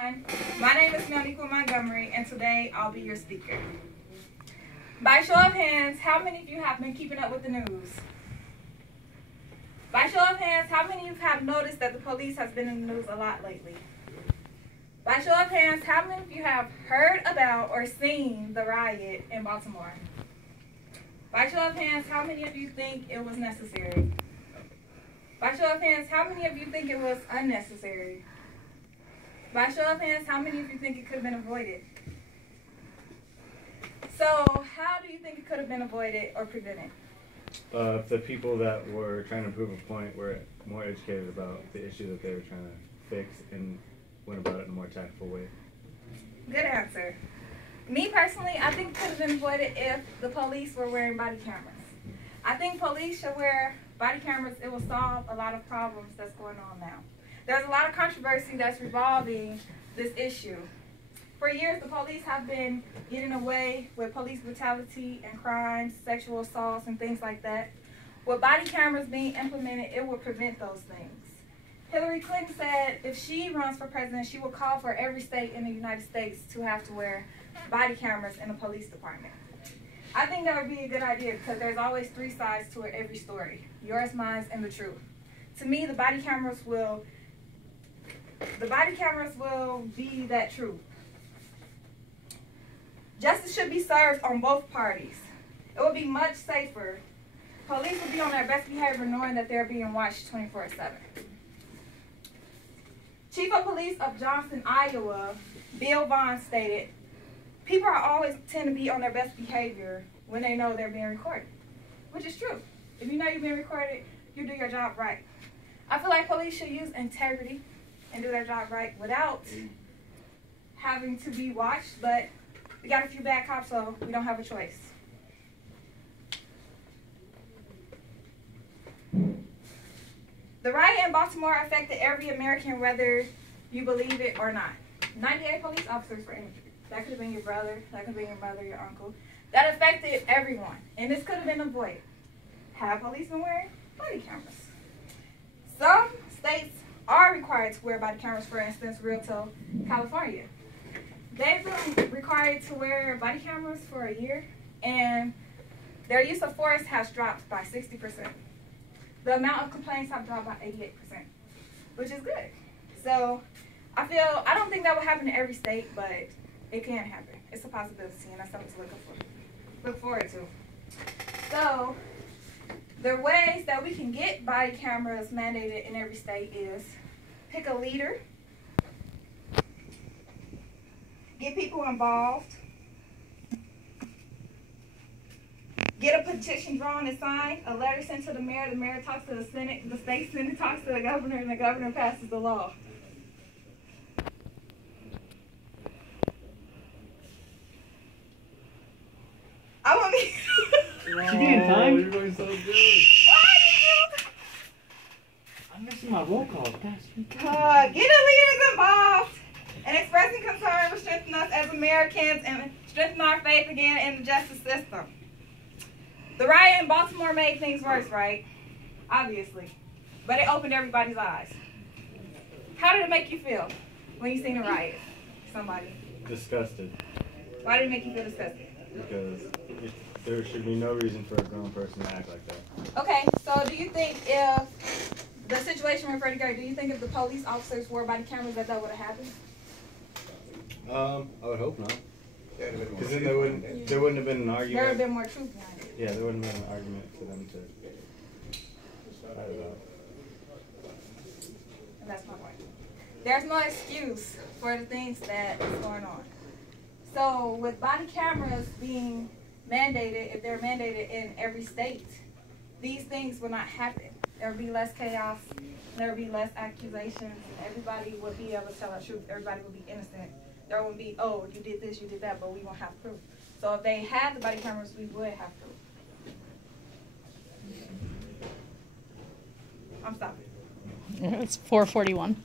everyone. My name is Monique Montgomery, and today I'll be your speaker. By show of hands, how many of you have been keeping up with the news? By show of hands, how many of you have noticed that the police has been in the news a lot lately? By show of hands, how many of you have heard about or seen the riot in Baltimore? By show of hands, how many of you think it was necessary? By show of hands, how many of you think it was unnecessary? By show of hands, how many of you think it could have been avoided? So, how do you think it could have been avoided or prevented? If the people that were trying to prove a point were more educated about the issue that they were trying to fix and went about it in a more tactful way. Good answer. Me personally, I think it could have been avoided if the police were wearing body cameras. I think police should wear body cameras. It will solve a lot of problems that's going on now. There's a lot of controversy that's revolving this issue. For years, the police have been getting away with police brutality and crimes, sexual assaults, and things like that. With body cameras being implemented, it will prevent those things. Hillary Clinton said if she runs for president, she will call for every state in the United States to have to wear body cameras in the police department. I think that would be a good idea because there's always three sides to every story: yours, mine, and the truth. To me, the body cameras will be that truth. Justice should be served on both parties. It would be much safer. Police would be on their best behavior knowing that they're being watched 24/7. Chief of Police of Johnston, Iowa, Bill Vaughn stated, people are always tend to be on their best behavior when they know they're being recorded, which is true. If you know you're being recorded, you do your job right. I feel like police should use integrity and do their job right without having to be watched, but we got a few bad cops, so we don't have a choice. The riot in Baltimore affected every American, whether you believe it or not. 98 police officers were injured. That could have been your brother, that could have been your mother, your uncle. That affected everyone, and this could have been avoided. Have police been wearing body cameras? Some states are required to wear body cameras, for instance, Realto, California. They've been required to wear body cameras for a year, and their use of force has dropped by 60%. The amount of complaints have dropped by 88%, which is good. So I don't think that will happen in every state, but it can happen. It's a possibility, and that's something to look forward to. So the ways that we can get body cameras mandated in every state is pick a leader, get people involved, get a petition drawn and signed, a letter sent to the mayor talks to the Senate, the state Senate talks to the governor, and the governor passes the law. I want me. She being time? You're doing so good. I'm missing my roll call. Get the leaders involved and expressing concern will strengthen us as Americans and strengthen our faith again in the justice system. The riot in Baltimore made things worse, right? Obviously. But it opened everybody's eyes. How did it make you feel when you seen a riot? Somebody. Disgusted. Why did it make you feel disgusted? Because there should be no reason for a grown person to act like that. Okay, so do you think if the situation with Freddie Gray, do you think if the police officers wore body cameras that would have happened? I would hope not. Because then there wouldn't have been an argument. There would have been more truth behind it. Yeah, there wouldn't have been an argument for them to fight about. And that's my point. There's no excuse for the things that is going on. So with body cameras being mandated, if they're mandated in every state, these things will not happen. There will be less chaos, there will be less accusations, everybody will be able to tell the truth, everybody will be innocent. There won't be, oh, you did this, you did that, but we won't have proof. So if they had the body cameras, we would have proof. I'm stopping. It's 4:41.